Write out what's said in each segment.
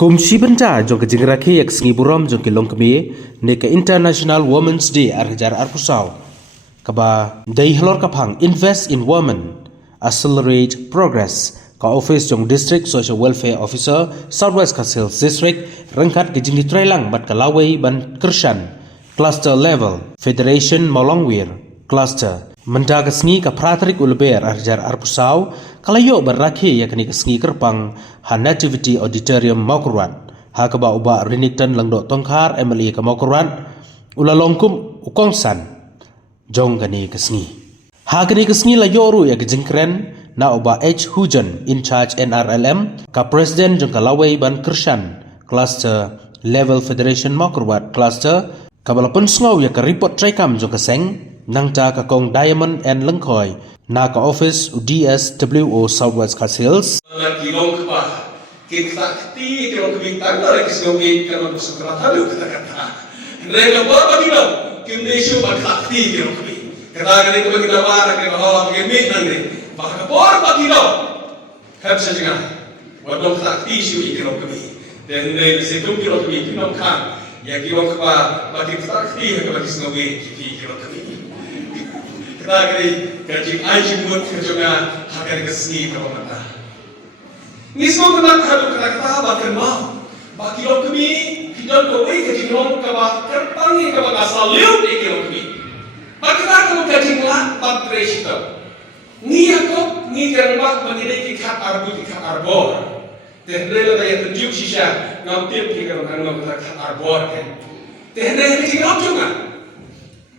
Kumsi benda jong ke jingraki yak sengi buram jong ke longkemi ne ke International Women's Day arjar arpusau. Kaba day halor kapang invest in women, accelerate progress. Ka office jong District Social Welfare Officer Southwest Kasils District rengkat ke jingli trailang bat kalawai ban kershan cluster level Federation Molongwir cluster. Menda kesngi ka pratrik ulber arjar arpusau kalayo berrakhi yakni kesngi kerpang ha Nativity Auditorium Mokurwan ha kaba uba riniktan langdo tongkar MLA ka Mokurwan ulalongkum ukongsan jong gani kesngi ha gani kesngi layoru yak jingkren na uba H Hujan in charge NRLM ka president jong kalawai ban kershan cluster level Federation Mokurwan cluster kabalapun sngaw yak report traikam jong keseng nang ta ka kong Diamond and Lengkoi na ka office DSWO Southwest Kasils kilong kapa sakti kilong kebintang dari kisngi kalau sekolah halu kata-kata mereka bawa kita kindesu sakti kilong kebi kata-kata itu bagi dawara ke bawah bagi mit nanti bahkan bawa kita harus saja wadon sakti sui kilong kebi dan dari sekum kilong kebi kilong kan ya kilong kapa bagi sakti ke bagi kisngi kilong kebi kagri kajing aji mut kajonga hakari kesni kamata nismo kana hadu kata bahkan mau baki lo kami hidon ko ei kajing long kaba kerpangi kaba asal liu de kilo kami baki ta ko kajing la patre shito ni ako ni karba manire ki khat arbor tehrela da yat juk shisha ngam tip ki kan ngam khat arbor ke tehrela ki ngam junga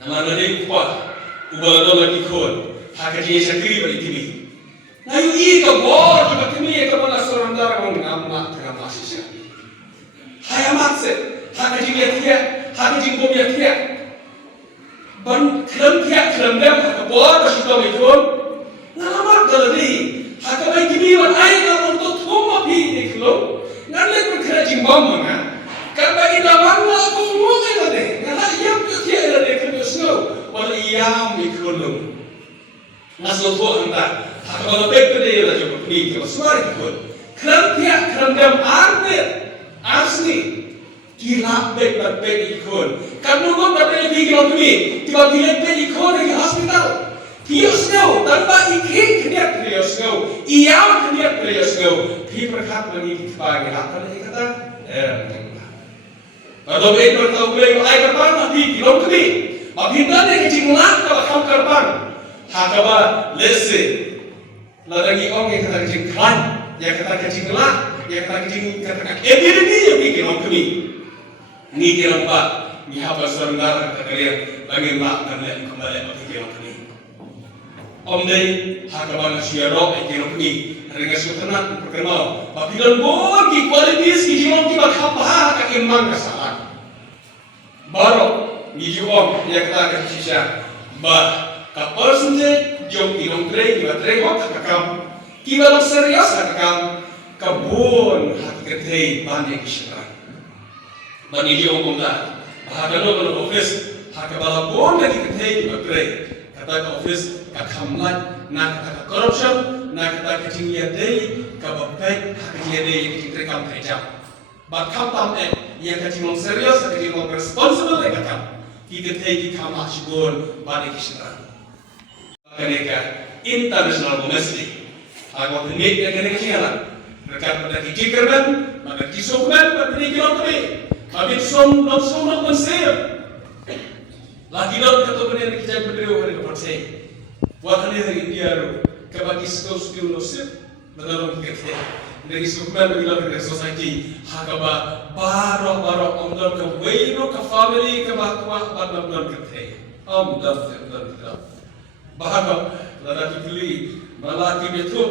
namana de kupa ubalo lagi kon hakaji sakri bari tibi nayu I ka bor ki batimi ka bona sorandara ngam amma tanga masisha hayamat se hakaji yatia hakaji bom yatia ban kram dem ka bor ka shito mi kon namat daladi hakabai tibi wan ai ka untuk thuma phi niklo nalle ko khaji bom manga karba ina mangla ko mo ai de ngala yam yatia ila de ko snow wala iyam ikulung naslo to anta hakabala pekde yela jogo ni ko swari ko kram dam arne asni kila bek ikul kanu go badai di kilo mi tiba tiba bek ikul di hospital kiosno tanpa ikhik keniat kiosno iyam keniat kiosno pi perkat lagi kibagi apa ni kata kalau betul tahu beliau ai berpana di kilo mi Abhinda ne kajing lang ka bakam karban hakaba lese ladagi ong ye kata kajing klan ya kata kajing lang ya kata kajing kata ebirni ye ki ong kami ni kirang ba ni haba sarandar kata kalian lagi mak dan le kembali bagi kirang kami om dei hakaba na siaro e kirang kami ringa sutana perkenal babilan bon ki qualities ki jingong ki bakam ha ka imang kasalan baro Nijuom yang kita akan sisa, bah kapal sungai jom ilong trei waktu kakam, kibalong serius kakam, kabun hati ketei banyak kisah. Bani Nijuom kumda, bahkan lo office hakabala bon lagi ketei batrei, kata ke office kakam lat, nak kata corruption, nak kata ketinggian dei, kabapek ketinggian dei yang ketinggian kam terjam. Bakam tam yang ketinggian serius, ketinggian responsible kakam. Kita tegi kama shigon bani kishna kaneka international domestic agak tinggi yang kaneka cingala rekat pada kijikerman maka kisokman pada ni kilom kami kami som konser lagi dong kata benar kita berdua hari kepercaya wahai dari India kabagi skill nosip mendalam kita dari sukman bilang dari society hakaba baro omdam ka wayno ka family ka bakwa badam kethe omdam bahaba ladaki pili malaki beto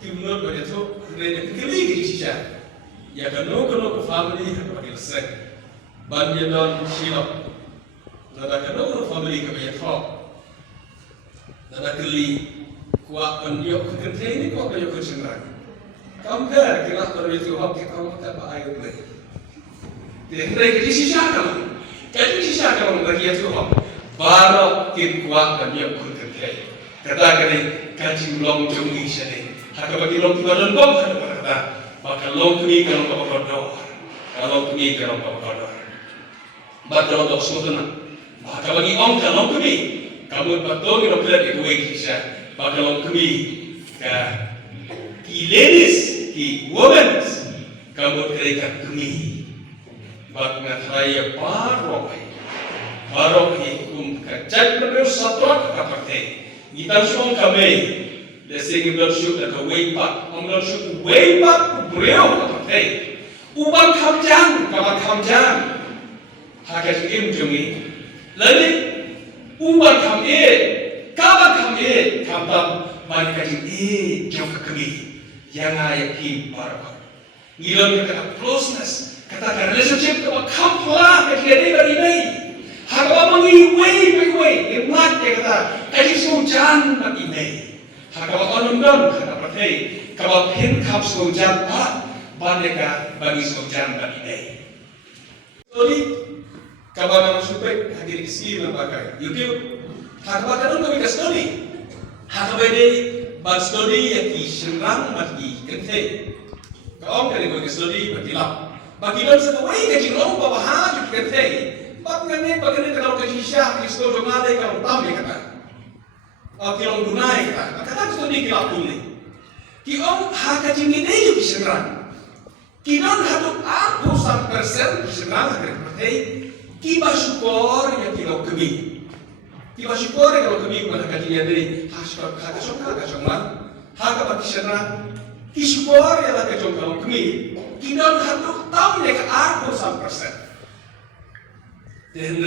timno beto rene kili kisha ya kano ka family ka bakilse banyadan shilo ladaki no family ka beto ladaki kuat pendiok keteni kuat pendiok kesenang. Compare kira terus hak kita makan air ni. Dia kerja sisa kamu bagi itu hak. Baru kita kuat pendiok keteni. Kata kali kaji ulang jomli sini. Hak bagi ulang badan bom kata bakalong kami kalong kapakodor. Kalong kami kalong kapakodor. Bakalong dok sutuna. Bakalong iong kalong kami. Kamu batong ino pelat ikuwe kisha. Bakalong kami ka ladies, ki women. Kamu kerja kami. Bak ngatraya barok kum kajat bener satwa kapate. Kita semua kami. Lesing bersyuk dan way back, bersyuk way back beliau kapate. Ubang kamjang, kawan kamjang. Hakat im jungi. Lalu ubang kami, kawan kami, kampam mereka ini jauh kami. Yang ayat kim barok. Ngilang kata closeness, kata relationship kata kampla ketika dia ini. Hakawa mangi way, emat dia kata kaji sujan bagi ini. Hakawa onundon kata pertai, kawa pin kap sujan bandeka bagi sujan bagi ini. Jadi kawa nama supek hadir isi lembaga YouTube. Hakawa kadang kami ke study, hakawa ini bad study yang diserang bagi kentai. Kau kali bagi studi bertilap. Bagi dalam satu way kecil orang bawa haji kerja. Bagaimana kalau kerja syah di studi mengalih kalau tamu kata. Kalau dunai kata. Kata studi kilap boleh. Kiong hak tinggi ini diserang. Kinon hadap 40% diserang kerja. Kiba syukur yang kilau kami. Kiba syukur yang kalau kami bukan hak tinggi ini. Hasyuk hak syukur. Hak apa diserang. Kisyukur yang ada jom kalau kami, kita hendak tahu mereka 40%. Dan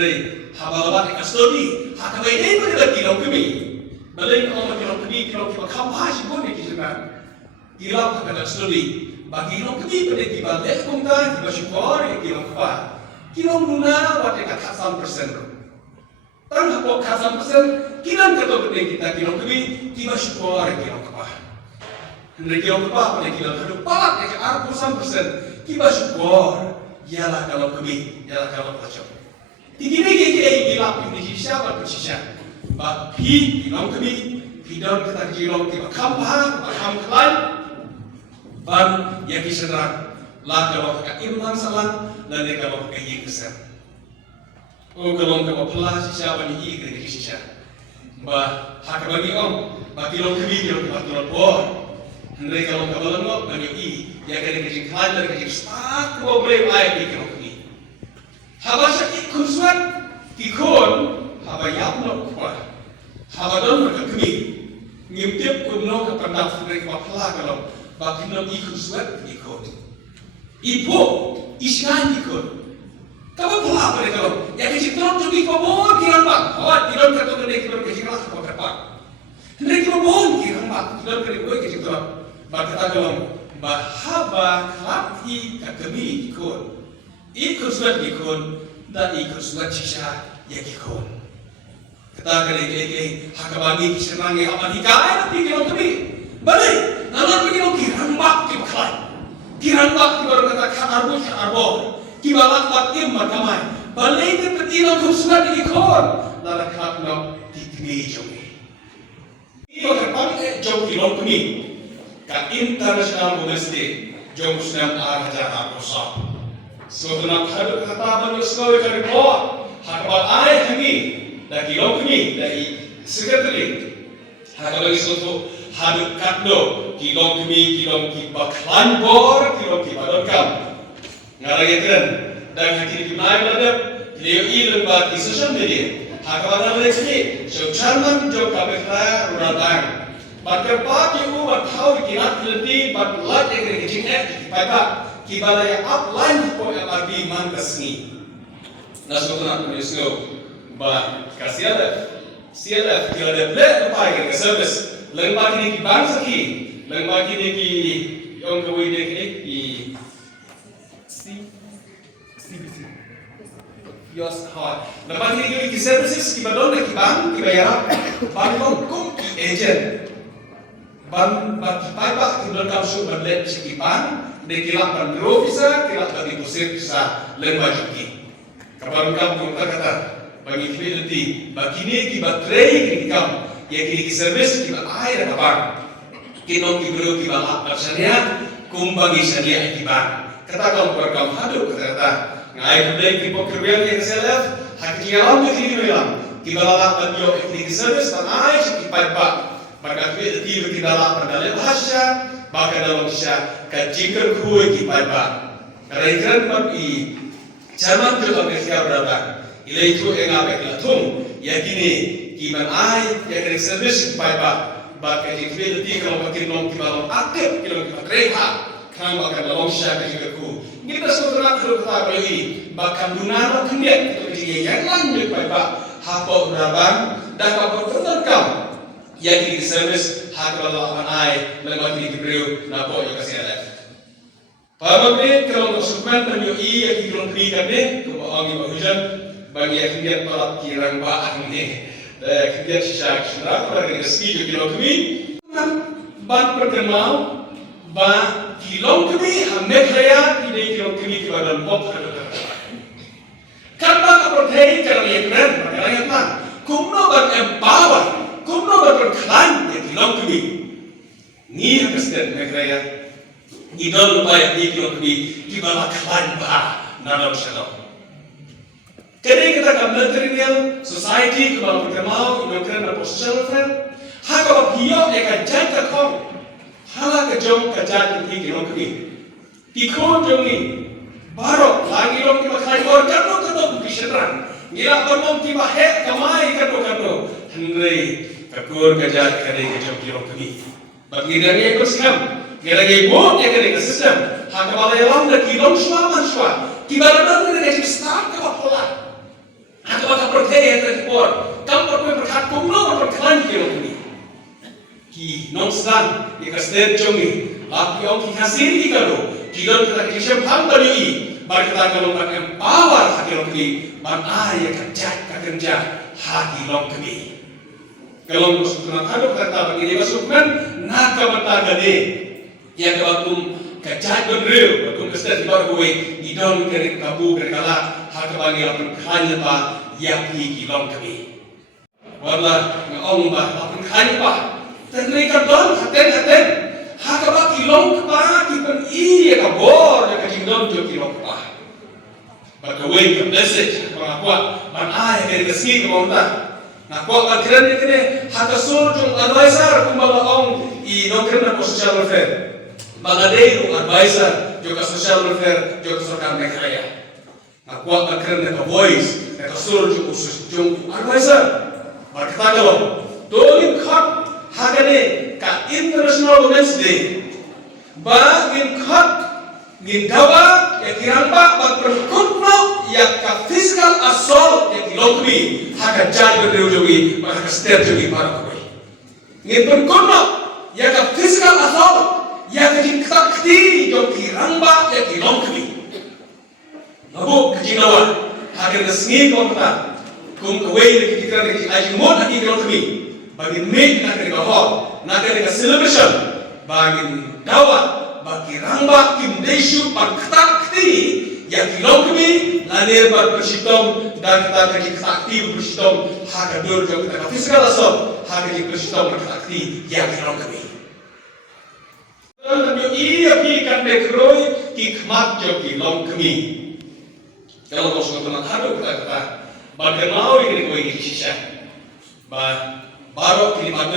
habalawat yang studi, hak ini pada kita kami. Balik kalau kita kami, kita kampasi pun di sana. Kita pada studi, bagi kita kami pada kita lihat kumta, kita syukur yang kita kuat. Kita guna pada kata 1%. Tanpa kata 1%, kita kata kita kami, kita syukur yang kita kuat. Mereka apa? Mereka hidup palat yang 40%. Kita syukur. Ialah kalau kami, ialah kalau pelajar. Tinggi kita gila Indonesia atau Indonesia. Bagi kita kami, kita kita gila kita kampah, kamplan. Ban yang diserang. Lah kalau kita iman salah, dan kalau kita yang besar. Oh kalau kita pelajar siapa ni Indonesia. Bah hak bagi bagi kami kita patut buat. Mereka kalau kabalan mo banyoi ya kaya kajing kalan kajing start problem ay bigyan ko ni. Haba sa ikunsuat ikon haba yap no kwa. Haba don kami ngimtip kuno kapandak mereka mapala kalau bakin no ikunsuat ikon. Ipo isyan ikon. Kaba pala mereka kalau ya kajing tron tubi ko mo kiran ba. Awat kiran kato kene kiran kajing lah ko kapak. Mereka mo kiran ba. Kiran kene ko kajing tron. Berkata dalam bahaba hati kami ikut surat ikut dan ikut surat sisa yang ikut. Kata kali hakabagi senangnya apa dikai tapi kalau kami balik nalar pergi lagi rambak kirambak baru kata arbo kibalat batim makamai balik pergi lagi surat ikut nalar kapno tikmi jomi. Iyo kapang jom kilong kami. Ka International Women's Day, jom Muslim Arhajar Arkosa. So nak hadap kata bani sekolah kerja, hakabat ayah kami, dari kami, dari secretary, hakabat itu hadap katlo, kilom kami baklan bor, kilom kami badokam. Ngaragakan, dan hakiri kami ada, kiliu ilan bagi social media, hakabat ada lagi, so Charman jom kami kira runadang. Bakar pagi umat tahu kirat lebih baklat yang kecilnya pada kibala yang upline po yang lagi mangasni. Nasuko na kunisgo ba kasiada siada kila ble pa yang service lengba kini ki bangsa ki lengba kini ki yang kawin kini ki Yos hot. Lengba kini ki services ki badon ki bang ki bayar bang kum ki agent. Ban paipak tidak kausuk berlet sekipan, dekilak bandro bisa, kilak bagi kusir bisa lembajuki. Kapan kamu kata bagi fidelity, bagi ni kibat training kini kamu, ya kini service kibat air kapan, kino kibro kibat bersedia, kumbangi sadia ikiban kata kau berkam hadu kata ngai kudai kipo kerjaan yang selef hakiki alam tu kini melam kibalala panyo ekni service tanai kipai pak maka ti kidala pandale bahasa maka dalam sya kajikar kuwe kipai pak kerajaan papi zaman tu tak bersiap berapa ilai tu enggak baiklah tung yakini kiban ai yang kena service kipai pak maka jikwe ti kalau makin long kibalong aktif kalau kita reha kan maka dalam sya kajikar ku kita setelah kita beli bahkan dunara kendiak itu yang lain kipai pak hapo berabang dan kapal terterkam yang di service hak Allah anai melewati Gibril napo yang kasih ada. Pababne kalau konsumen ternyoi yang dikelong berikan deh kebawangi bahujan bagi yang dia palap kirang baang nih kemudian sisa sisa pada rezeki kilong kami ban perkenal ban kilong kami hamet raya tidak kilong kami kepada bot karena kepercayaan cara yang keren perkara yang mana kumno ban empower kumno ban perkelan yang kilong kami ni presiden negara idol bayar di kilong kami di bawah kelan bah nadam shalom. Jadi kita kambil material society kebal perkenal idol keren dan social friend hak apa hiyo eka jaga kong hala kejong kejat di kilong kami tikon jongi baru lagi long kita khai or kado kado bisaran ngira bermom tiba he kamai kado hendrei kakur kejat kade kejong kilong kami bagi dari ekor sikam ngira ibu ya kade sistem hak kepala yang dah kilong shwa tiba ada dari start ke pola hak kepala percaya terkepor kam perkoi berkat kumno berkelan kilong kami ki nongsan ikasder jongi lapi ong ki kasiri kado jika kita kisah ham beri, baru kita kalau nak empower hati orang kami, mana yang kerja hati orang kami. Kalau musuh ada kata begini masuk kan, nak kata gade, yang kebatum kerja berdiri, batum kesat di bawah gue, idon kering kabu kerkala, hati bagi orang kanya pa, yang pergi orang kami. Walau ngomong bah, orang kanya pa, terlihat don, haten. Hakaba kilong pa kipan iya kabor ya kajingdon jo kilong pa. Bagaway ka message mga kwa man ay kaya kasi kamonta. Nakwa ka kiran ni kene hakasur jong advisor kung malaong inokren na po social welfare. Magaday ng advisor jo ka social welfare jo ka sarkar mekraya. Nakwa ka kiran na ka voice na kasur jong advisor. Magkatagalo. Tolong kat hagane ka International Women's Day ba ngin khat ngin dawa ya kiramba ba perkutno ya ka physical assault ya kilokmi haka jaj berdewjogi ba haka step jogi para koi ngin perkutno ya ka physical assault ya ka jiktakti jo kiramba ya kilokmi labu kajinawa haka ngasngi komta kum kawai ni kikran ni ajimon haki kilokmi bagi make nak kena hall nak kena celebration bagi dawa bagi rangba kim desu baktakti yang kilokmi lanir berpersitom dan kita kaji takti berpersitom hak dur jauh kita physical asal hak kaji berpersitom bertakti yang kilokmi dan iya pikan dekroi kikmat jauh kilokmi kalau kau sudah pernah hadir kita bagaimana ini kau ingin sisa baru kiriman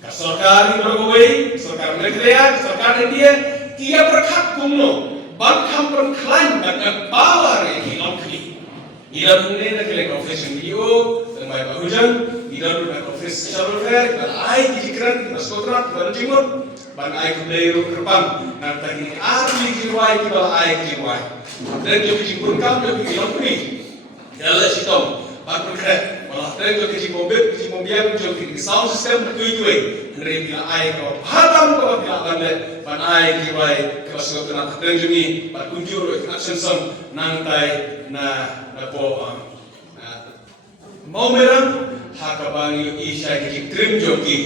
ke sarkar Norway, sarkar Negara, sarkar India, kia berkat kumno, bakam perklan dan power yang hilang kini. Ida tunai nak kelak profesi video, dan mai bahujan, ida tunai profesi social welfare, dan ai dikiran, maskotrat, dan jimur, ban ai kudai kerpan, nanti ini arti jiwai kita ai jiwai. Dan jadi jimpun kam jadi hilang kini. Jalan sitom, ban perkran. Malah tren jo kiji mobil jo kiji sound system berkuih dari bila ai ko hadam ko bila bande ban ai kiwai ke so kena tren jo ni ban kunjur action song nantai na po mau merang hakabang yu isha kiji tren jo ki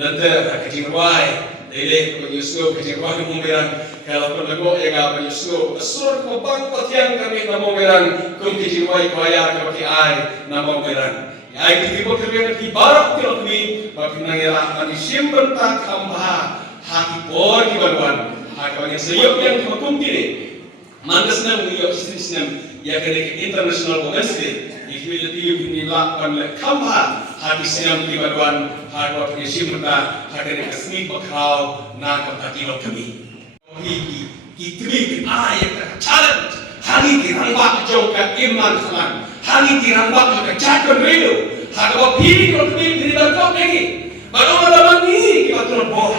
lanta kiji wai dele ko yusko kiji wai mau merang kalau pun lagu ega ban yusko asur ko bang ko tiang kami na mau merang kum kiji wai ko ya ko ki ai na mau merang ai di tibo kerja di barak tilokmi bagi nangira mani simpen tak kambah hati por di baluan hakabanya sayop yang hukum kini mandas nang yo sistem ya kene international women's day ikmilati yuni la pan le khamha hati siam di badwan harwa ke simta hakene kasni bakhau na ka takilo kami ki kri ki ayat challenge hangi ki rangba joka iman saman hangi ki rangba joka chakon redo hakaba phi ko kri di barko negi bado malaman ni ki patron bo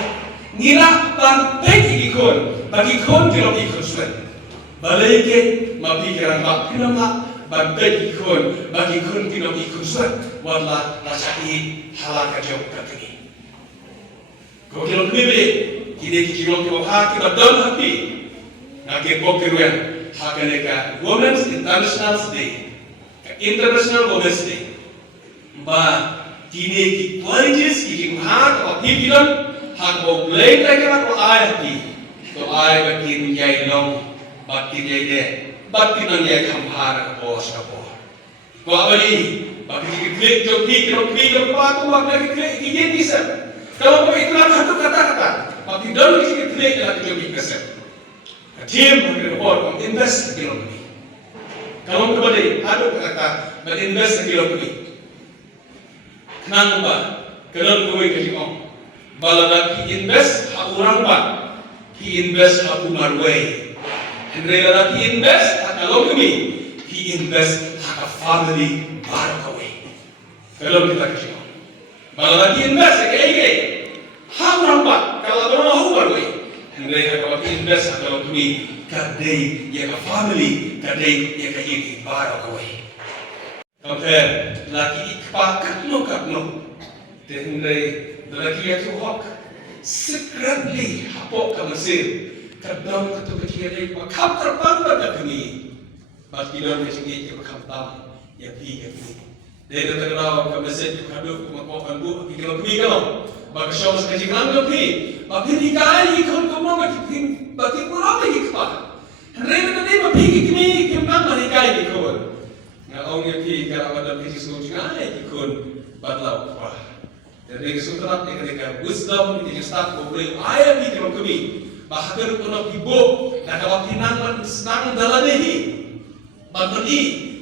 ngira pan teki ikon bagi kon ki lo ikon swen balai ke mapikiran bak pinama bagi kon ki lo ikon swen wala rasai halaka jauh katini ko ki lo kri kini ki lo ki ha ki badon happy ngake pokirwen hakane ka Women's International Day ka International Women's Day ba kini ki qualities ki ha ko hibilan ha ko play like ko ay ki to ay ba kin yai long ba kin yai de ba kin ang yai khamhara ko sa ko ko abali ba ki click jo ki ko pa ko ba ki click ki ye bisa kalau ko iklan satu kata-kata ba ki don ki click la ki jo ki kasep team report invest di dalam ini. Kalau kembali ada kata berinvest di dalam ini. Kenapa? Kalau kau ingin om, balada ki invest hak orang pak, ki invest hak umar way. Hendaklah ki invest hak kalau kami, ki invest hak family barak way. Kalau kita kerja om, balada ki invest ke hak orang pak, kalau orang umar way. Hendaklah kalau invest kalau kami kadai ya ka family kadai ya ka yiki bara kawai compare laki ikpakat no te hendai laki ya tu hok secretly hapok ka masir kadam ka tu kecil dai makap terbang pada kami bas kilo ni singi ke makap tam ya pi ke ni dai da raw ka masir ka do ko ko kan bu ki kilo kami kalau bak show sa kajing lang pi Mapindi kali kon komo matin batin mo na ikpa. Rena na dai mapigi kimi kim nang mani kai ni kon. Na ong yaki kala madam kisi suci ngai ki kon badlaw pa. Dari sutrat ni ketika wisdom ni start ko bring aya ni kilo kami. Bahadur kono ibo na kawakinan man senang dalanehi. Batoni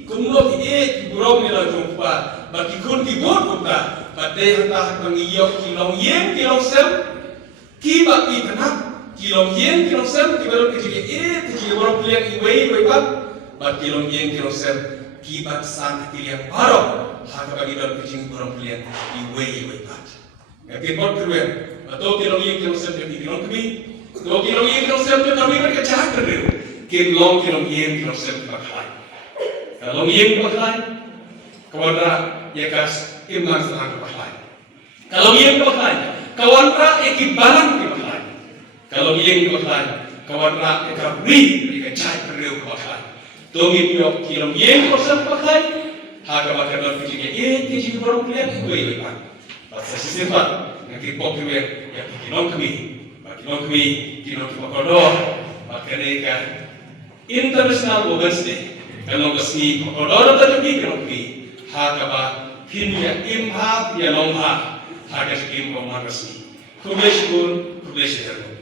kumlo ki burong ni la jumpa. Bagi kon ki bon kumta. Badai entah mengiyok kilong yen kilong sem. Kiba pi tanah kilong yen kilong sem kiba kecil kecil orang pilihan iway pak bat kilong yen kilong sem kiba sang pilihan baru hak bagi dalam kecil orang pilihan iway pak ngakin bot kerwen atau kilong yen kilong sem jadi kilong kami to kilong yen kilong sem jadi kami mereka cahak kerja kilong yen kilong sem pakai kilong yen pakai kawana ya kas imang sang pakai kilong yen pakai kawan ra ekibalan di bahan. Kalau dia di bahan, kawan ra ekabri di kecai perlu bahan. Tomi piok kilom yang kosan bahan, haga bahan dalam kecilnya kecil orang pilihan gue bahan. Pasal sifat nanti pok gue ya kilom kami kilom kokodo, makanya International Women's Day. Kalau kesini kokodo tadi kilom kami, haga bah hinya imha ya longha. Haga sekim pemarasi. Kubleshun, kubleshun.